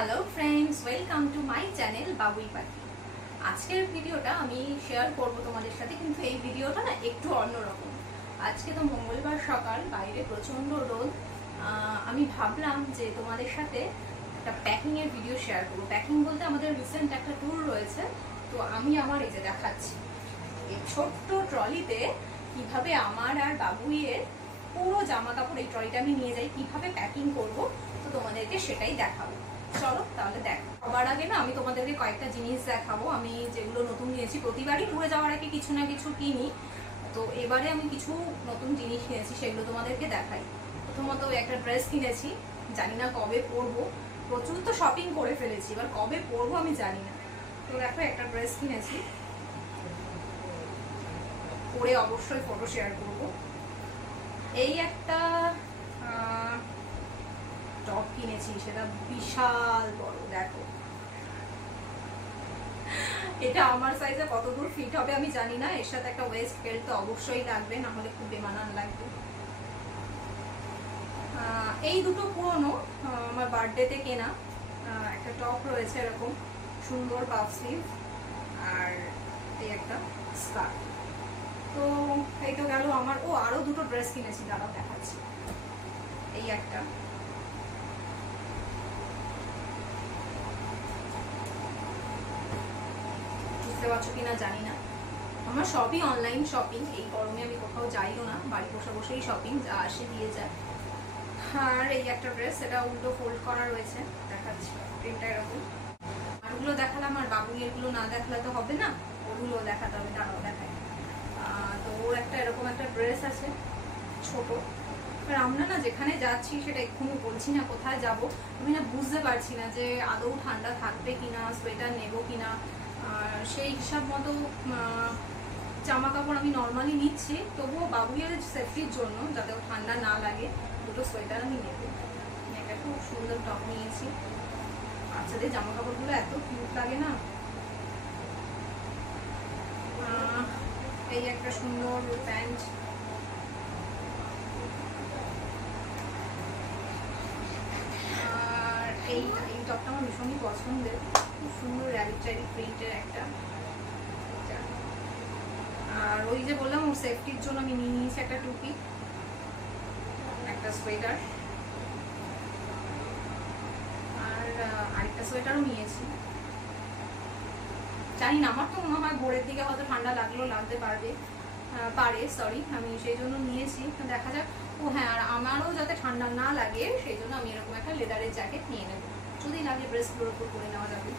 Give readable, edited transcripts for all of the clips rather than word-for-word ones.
Hello friends, welcome to my channel বাবুই পাখি। আজকের ভিডিওটা আমি শেয়ার করব তোমাদের সাথে, কিন্তু এই ভিডিওটা না একটু অন্যরকম। আজকে তো মঙ্গলবার সকাল, বাইরে প্রচণ্ড রোদ। আমি ভাবলাম যে তোমাদের সাথে একটা প্যাকিংয়ের ভিডিও শেয়ার করবো। প্যাকিং বলতে আমাদের রিসেন্ট একটা ট্যুর রয়েছে, তো আমি আমার এই যে দেখাচ্ছি এই ছোট্ট ট্রলিতে কিভাবে আমার আর বাবুইয়ের পুরো জামা কাপড় এই ট্রলিটা আমি নিয়ে যাই, কিভাবে প্যাকিং করব, তো তোমাদেরকে সেটাই দেখাবো। চলো তাহলে দেখো। সবার আগে না আমি তোমাদেরকে কয়েকটা জিনিস দেখাবো আমি যেগুলো নতুন নিয়েছি। প্রতিবারই ট্যুরে যাওয়ার আগে কিছু না কিছু কিনি, তো এবারে আমি কিছু নতুন জিনিস কিনেছি, সেগুলো তোমাদেরকে দেখাই। প্রথমত একটা ড্রেস কিনেছি, জানি না কবে পরবো। প্রচুর তো শপিং করে ফেলেছি, এবার কবে পরবো আমি জানি না। তো দেখো একটা ড্রেস কিনেছি, পরে অবশ্যই ফটো শেয়ার করবো। এই একটা টপ কিনেছি, সেটা বিশাল বড়, দেখো। এটা আমার সাইজে কতদূর ফিট হবে আমি জানি না। এর সাথে একটা ওয়েস্ট বেল্ট তো অবশ্যই লাগবে, না হলে খুব বেমানান লাগবে। এই দুটো পুরনো, আমার বার্থডেতে কেনা। একটা টপ রয়েছে এরকম সুন্দর পাফ স্লিভ, আর এই একটা স্কার্ট। তো এই তো গেল আমার। আরো দুটো ড্রেস কিনেছি, দাঁড়াও দেখাচ্ছি। এই একটা, বুঝতে পারছো কিনা জানি না। আমার সবই অনলাইন শপিং, এই গরমে আমি কোথাও যাইও না, বাড়ি বসে বসেই শপিং, যা আসে দিয়ে যায়। আর এই একটা ড্রেস, এটা উল্টো ফোল্ড করা রয়েছে, দেখাচ্ছি প্রিন্টটা এরকম। আর ওগুলো দেখালাম, আর বাবুইয়েরগুলো না দেখালে তো হবে না, ওগুলো দেখাতে হবে, দাঁড়াও দেখায়। তো ওর একটা এরকম একটা ড্রেস আছে ছোট। আর আমরা না যেখানে যাচ্ছি সেটা এক্ষুনি বলছি না কোথায় যাব, আমি না বুঝতে পারছি না যে আদৌ ঠান্ডা থাকবে কিনা, সোয়েটার নেবো কিনা। সেই হিসাব মতো জামা কাপড় আমি নর্মালি নিচ্ছি, তবুও বাবুইয়ের সেফটির জন্য, যাতে ও ঠান্ডা না লাগে, দুটো সোয়েটার আমি নেব। একটা খুব সুন্দর টপ নিয়েছি। বাচ্চাদের জামা কাপড়গুলো এত কিউট লাগে না। এই একটা সুন্দর প্যান্ট। আর এই টপটা আমার ভীষণই পছন্দের, খুব সুন্দর র্যাবিট প্রিন্টের একটা। আর ওই যে বললাম ওর সেফটির জন্য আমি নিয়ে নিয়েছি একটা টুপি, একটা সোয়েটার, আর আরেকটা সোয়েটারও নিয়েছি। জানি না, আমার তো মনে হয় ভোরের দিকে হয়তো ঠান্ডা লাগতে পারে, আমি সেই জন্য নিয়েছি, দেখা যাক। হ্যাঁ, আর আমারও যাতে ঠান্ডা না লাগে সেই জন্য আমি এরকম একটা লেদারের জ্যাকেট নিয়ে নেব, যদি লাগে ড্রেসগুলোর উপর করে নেওয়া যাবে।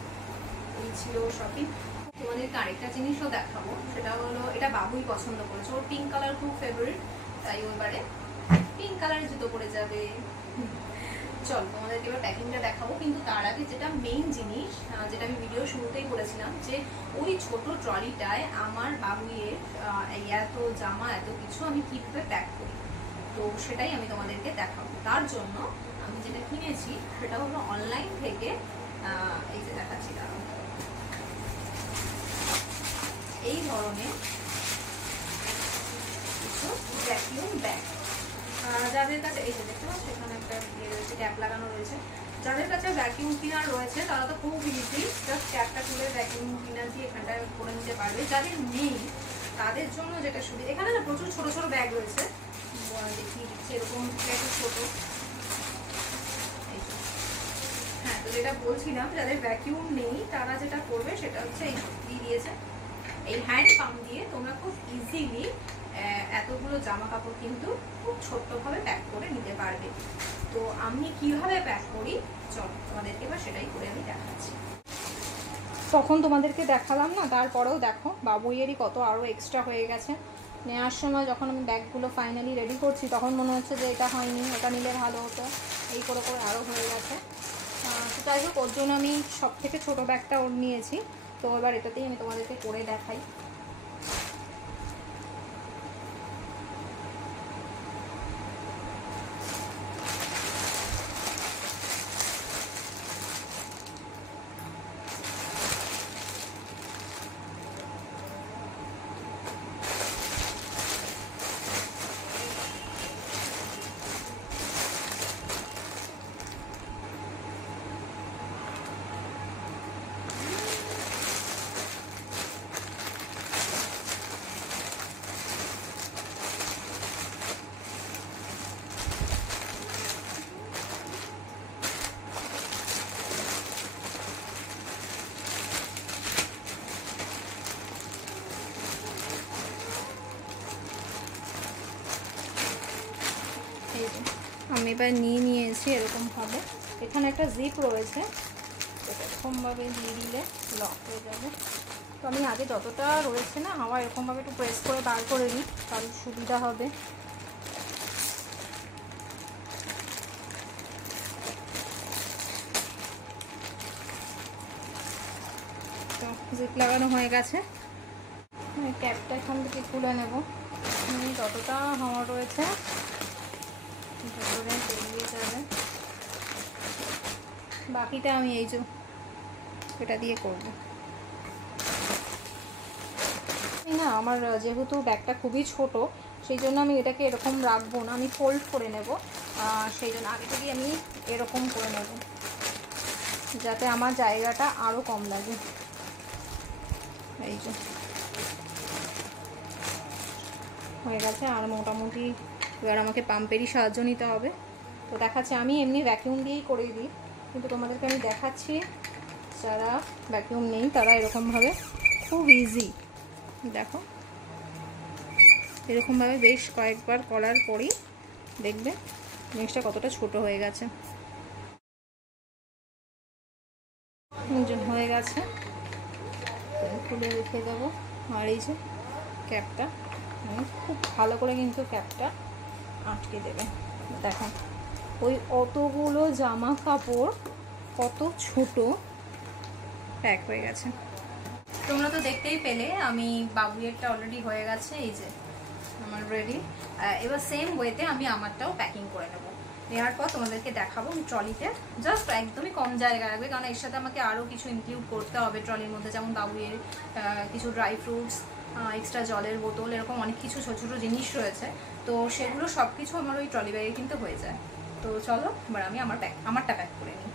এই ছিল শপিং। তোমাদেরকে আরেকটা জিনিসও দেখাবো, সেটা হলো এটা বাবুই পছন্দ করেছে, ওর পিঙ্ক কালার খুব ফেভারিট, তাই ওইবারে পিঙ্ক কালারের জুতো পরে যাবে। চল তোমাদেরকে এবার প্যাকিংটা দেখাবো, কিন্তু তার আগে যেটা মেইন জিনিস, যেটা আমি ভিডিও শুরুতেই বলেছিলাম, যে ওই ছোট ট্রলিটায় আমার বাবুইয়ের এত জামা এত কিছু আমি কিভাবে প্যাক করি, তো সেটাই আমি তোমাদেরকে দেখাবো। তার জন্য আমি যেটা কিনেছি সেটা হলো অনলাইন থেকে, এই যে দেখাচ্ছি, এই ধরনের কিছু ভ্যাকুয়াম ব্যাগ। যাদের কাছে, এই যে দেখতে পাচ্ছ এখানে একটা ইয়ে রয়েছে, ক্যাপ লাগানো রয়েছে। যাদের কাছে ভ্যাকিউম ক্লিনার রয়েছে তারা তো খুব ইজি, জাস্ট ক্যাপটা তুলে ভ্যাকিউম ক্লিনার দিয়ে এখানটায় করে নিতে পারবে। যাদের নেই তাদের জন্য যেটা সুবিধা, এখানে না প্রচুর ছোট ছোট ব্যাগ রয়েছে, দেখিয়ে দিচ্ছি, এরকম একটু ছোট। হ্যাঁ, তো যেটা বলছিলাম, যাদের ভ্যাকিউম নেই তারা যেটা করবে সেটা হচ্ছে এই দিয়ে দিয়েছে, এই হ্যান্ড পাম্প দিয়ে তোমরা খুব ইজিলি এতগুলো জামা কাপড় কিন্তু খুব ছোট্টভাবে প্যাক করে নিতে পারবে। তো আমি কিভাবে প্যাক করি চলো তোমাদেরকে এবার সেটাই করে আমি দেখাচ্ছি। তখন তোমাদেরকে দেখালাম না, তারপরেও দেখো বাবুইয়েরই কত আরও এক্সট্রা হয়ে গেছে। নেওয়ার সময় যখন আমি ব্যাগগুলো ফাইনালি রেডি করছি তখন মনে হচ্ছে যে এটা হয়নি, ওটা নিলে ভালো হতো, এই করে করে আরও হয়ে গেছে। তো যাই হোক, ওর জন্য আমি সব থেকে ছোটো ব্যাগটা ওর নিয়েছি। তো এবার এটাতেই আমি তোমাদেরকে করে দেখাই। আমি এবার নিয়ে এসেছি এরকমভাবে। এখানে একটা জিপ রয়েছে, এরকমভাবে দিয়ে দিলে লক হয়ে যাবে। তো আমি আগে যতটা রয়েছে না হাওয়া এরকমভাবে একটু প্রেস করে বার করে নিই, তাহলে সুবিধা হবে। তো জিপ লাগানো হয়ে গেছে, ক্যাপটা এখান থেকে খুলে নেব। যতটা হাওয়া রয়েছে ভেতরে বেরিয়ে যাবে, বাকিটা আমি এই যে এটা দিয়ে করব। না আমার যেহেতু ব্যাগটা খুবই ছোট, সেই জন্য আমি এটাকে এরকম রাখবো না, আমি ফোল্ড করে নেব। সেই জন্য আগে থেকে আমি এরকম করে নেব, যাতে আমার জায়গাটা আরও কম লাগে। এই যে হয়ে গেছে। আর মোটামুটি এবার আমাকে পাম্পেরই সাহায্য নিতে হবে। তো দেখাচ্ছি, আমি এমনি ভ্যাকিউম দিয়েই করে দিই, কিন্তু তোমাদেরকে আমি দেখাচ্ছি যারা ভ্যাকিউম নেই তারা এরকমভাবে খুব ইজি, দেখো এরকমভাবে বেশ কয়েকবার করার পরই দেখবে জিনিসটা কতটা ছোট হয়ে গেছে। হয়ে গেছে, খুলে রেখে দেবো। আর এই যে ক্যাপটা খুব ভালো করে কিন্তু ক্যাপটা আটকে দেবে। দেখো ওই অতগুলো জামা কাপড় কত ছোট প্যাক হয়ে গেছে। তোমরা তো দেখতেই পেলে আমি বাবুয়েরটা অলরেডি হয়ে গেছে, এই যে আমার রেডি। এবার সেম ওয়েতে আমি আমারটাও প্যাকিং করে নেব। নেওয়ার পর তোমাদেরকে দেখাবো ট্রলিতে, জাস্ট একদমই কম জায়গা রাখবে, কারণ এর সাথে আমাকে আরও কিছু ইনক্লুড করতে হবে ট্রলির মধ্যে, যেমন বাবুয়ের কিছু ড্রাই ফ্রুটস, এক্সট্রা জলের বোতল, এরকম অনেক কিছু ছোটো ছোটো জিনিস রয়েছে। তো সেগুলো সব কিছু আমার ওই ট্রলি ব্যাগে কিন্তু হয়ে যায়। তো চলো এবার আমি আমারটা প্যাক করে নিই।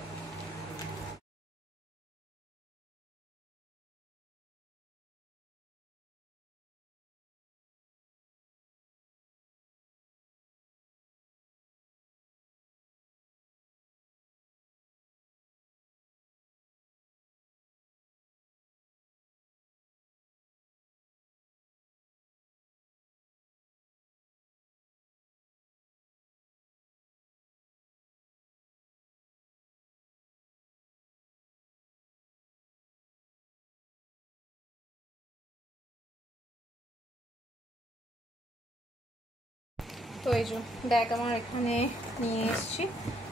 তো এই যে ব্যাগ আমার এখানে নিয়ে এসেছি।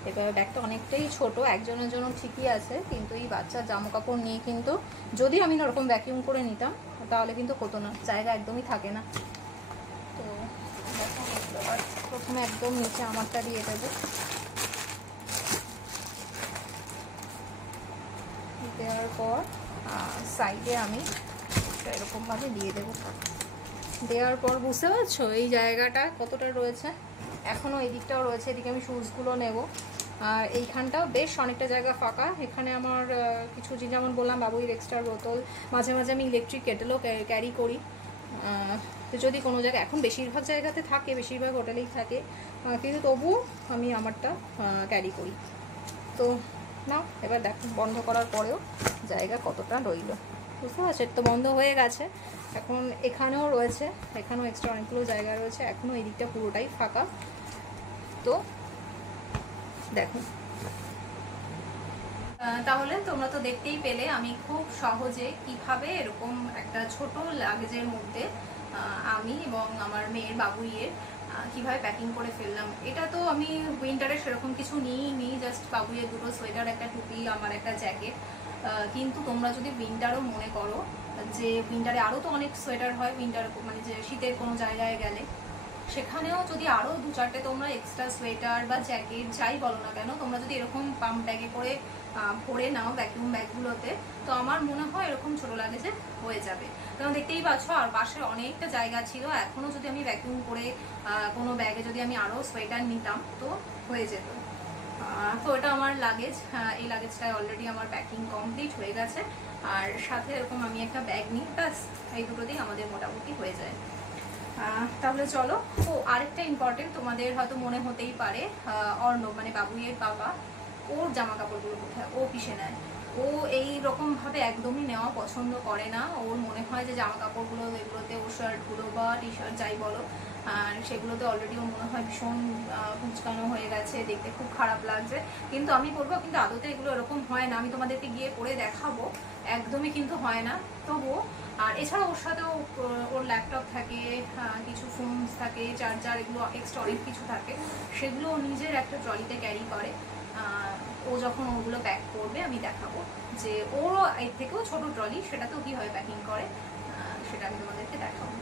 এবার ব্যাগটা অনেকটাই ছোট, একজনের জন্য ঠিকই আছে, কিন্তু এই বাচ্চার জামা কাপড় নিয়ে কিন্তু যদি আমি ওরকম ভ্যাকিউম করে নিতাম তাহলে কিন্তু হতো না, জায়গা একদমই থাকে না। তো প্রথমে একদম নিচে আমারটা দিয়ে দেবো, দেওয়ার পর সাইডে আমি এরকমভাবে দিয়ে দেবো। দেওয়ার পর বুঝতে পারছো এই জায়গাটা কতটা রয়েছে, এখনও এদিকটাও রয়েছে, এদিকে আমি শুজগুলো নেব। আর এইখানটাও বেশ অনেকটা জায়গা ফাঁকা। এখানে আমার কিছু জিনিস, যেমন বললাম বাবুইয়ের এক্সট্রা বোতল, মাঝে মাঝে আমি ইলেকট্রিক কেটেলও ক্যারি করি। তো যদি কোনো জায়গায়, এখন বেশিরভাগ জায়গাতে থাকে, বেশিরভাগ হোটেলেই থাকে, কিন্তু তবুও আমি আমারটা ক্যারি করি। তো না এবার দেখো বন্ধ করার পরেও জায়গা কতটা রইল, বুঝতে পারছো? তো বন্ধ হয়ে গেছে, এখন এখানেও রয়েছে, এখানেও এক্সট্রা অনেকগুলো জায়গা রয়েছে, এখনও এই দিকটা পুরোটাই ফাঁকা। তো দেখো, তাহলে তোমরা তো দেখতেই পেলে আমি খুব সহজে কিভাবে এরকম একটা ছোট লাগেজের মধ্যে আমি এবং আমার মেয়ের বাবুইয়ের কিভাবে প্যাকিং করে ফেললাম। এটা তো আমি উইন্টারে সেরকম কিছু নিইনি, জাস্ট বাবুইয়ের দুটো সোয়েটার, একটা টুপি, আমার একটা জ্যাকেট। কিন্তু তোমরা যদি উইন্টারও মনে করো, যে উইন্টারে আরও তো অনেক সোয়েটার হয়, উইন্টার মানে যে শীতের কোনো জায়গায় গেলে, সেখানেও যদি আরও দু চারটে তোমরা এক্সট্রা সোয়েটার বা জ্যাকেট যাই বলো না কেন, তোমরা যদি এরকম পাম্প ব্যাগে করে ভরে নাও ভ্যাকিউম ব্যাগগুলোতে, তো আমার মনে হয় এরকম ছোটো লাগেজে হয়ে যাবে। তোমরা দেখতেই পাচ্ছ, আর পাশে অনেকটা জায়গা ছিল, এখনও যদি আমি ভ্যাকিউম করে কোনো ব্যাগে যদি আমি আরও সোয়েটার নিতাম তো হয়ে যেত। তো এটা আমার লাগেজ, এই লাগেজটায় অলরেডি আমার প্যাকিং কমপ্লিট হয়ে গেছে। আর সাথে এরকম আমি একটা ব্যাগ নিই, ব্যাস এই দুটো দিয়ে আমাদের মোটামুটি হয়ে যায়। তাহলে চলো। ও আরেকটা ইম্পর্টেন্ট, তোমাদের হয়তো মনে হতেই পারে, অর্ণব মানে বাবুইয়ের বাবা, ওর জামা কাপড়গুলো কোথায়, ও কিসে নেয়? ও এই রকমভাবে একদমই নেওয়া পছন্দ করে না। ওর মনে হয় যে জামা কাপড়গুলো এগুলোতে, ও শার্টগুলো বা টি শার্ট যাই বলো, আর সেগুলোতে অলরেডি ওর মনে হয় ভীষণ কুচকানো হয়ে গেছে, দেখতে খুব খারাপ লাগছে। কিন্তু আমি পরবো, কিন্তু আদতে এগুলো এরকম হয় না, আমি তোমাদেরকে গিয়ে পরে দেখাবো, একদমই কিন্তু হয় না তবুও। আর এছাড়া ওর সাথেও ওর ল্যাপটপ থাকে, কিছু ফোনস থাকে, চার্জার, এগুলো এক্সট্রা অনেক কিছু থাকে, সেগুলো ও নিজের একটা ট্রলিতে ক্যারি করে। ও যখন ওগুলো প্যাক করবে আমি দেখাবো যে ওরও এর থেকেও ছোটো ট্রলি, সেটাতেও কীভাবে প্যাকিং করে সেটা আমি তোমাদেরকে দেখাবো।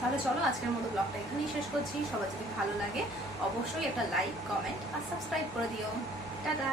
তাহলে চলো আজকের মতো ব্লগটা এখানেই শেষ করছি। সবার যদি ভালো লাগে অবশ্যই একটা লাইক, কমেন্ট আর সাবস্ক্রাইব করে দিও। টাটা।